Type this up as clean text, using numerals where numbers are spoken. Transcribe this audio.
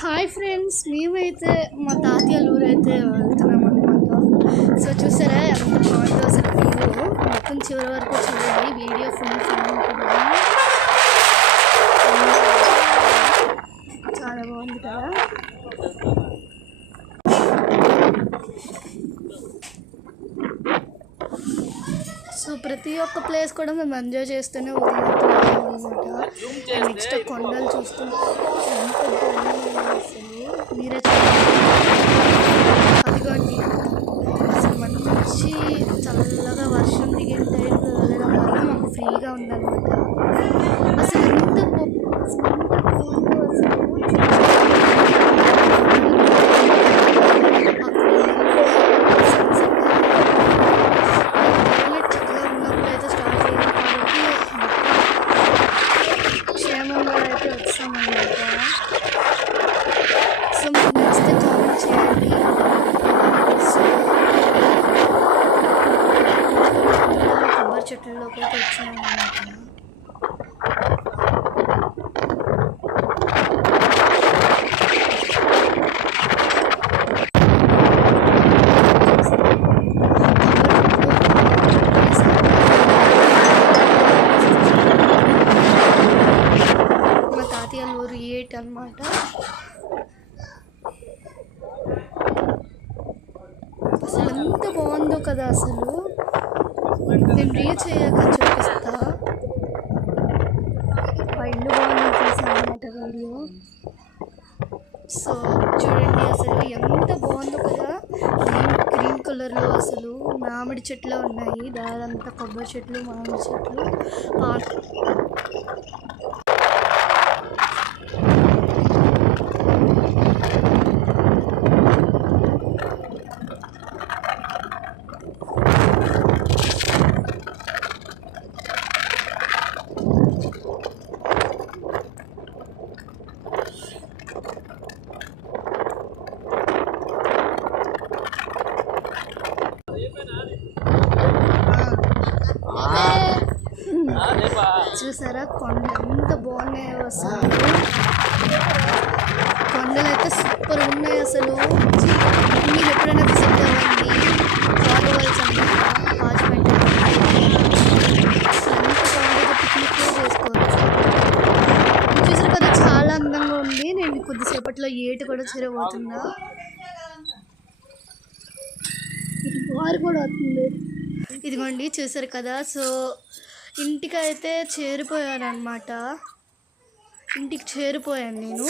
Hi friends, మేమైతే మా తాతయ్య ఊరైతే వెళ్తున్నాం అనమాట. సో చూసారా ఎంత బాగుందో అసలు వ్యూ. మొత్తం చివరి వరకు చూడండి, వీడియో ఫుల్ ఉంటుంది. చాలా బాగుంది కదా. సో ప్రతి ఒక్క ప్లేస్ కూడా మేము ఎంజాయ్ చేస్తూనే వదిలిపోతున్నాం అనమాట. నెక్స్ట్ కొండలు చూస్తుంటే ఎంత బాగుంది అసలు, మీరే అదిగోండి. అసలు మంచి చల్లగా వర్షం దిగిన టైంలో వెళ్ళడం వల్ల మాకు ఫ్రీగా ఉందన్నమాట. అసలు ఎంత చెట్లలోకి అయితే వచ్చాము అన్నమాట. మా తాతయ్య ఊరు ఏట్ అన్నమాట. అసలు ఎంత బాగుందో కదా అసలు. నేను రీచ్ అయ్యాక చూపిస్తా. ఇల్లు బాగుంది తీసాను అన్నమాట వీడియో. సో చూడండి అసలు ఎంత బాగుందో కదా. గ్రీన్ కలర్లో అసలు మామిడి చెట్లు ఉన్నాయి, దారంతా కొబ్బరి చెట్లు, మామిడి చెట్లు. చూసారా కొండ ఎంత బాగున్నాయో అసలు. కొండలు అయితే సూపర్ ఉన్నాయి అసలు. మీరు ఎప్పుడైనా విజిట్ అవ్వండి. వాటర్ఫాల్స్ అన్నమాట, పాచిపేట. అసలు ఎంత బాగుంటుందో పిక్నిక్ చేసుకోవచ్చు. చూసారు కదా, చాలా అందంగా ఉంది. నేను కొద్దిసేపట్లో ఏటు కూడా చేరబోతున్నా. వారు కూడా వస్తుంది. ఇదిగోండి చూసారు కదా. సో ఇంటికి అయితే చేరిపోయాను అనమాట. ఇంటికి చేరిపోయాను నేను.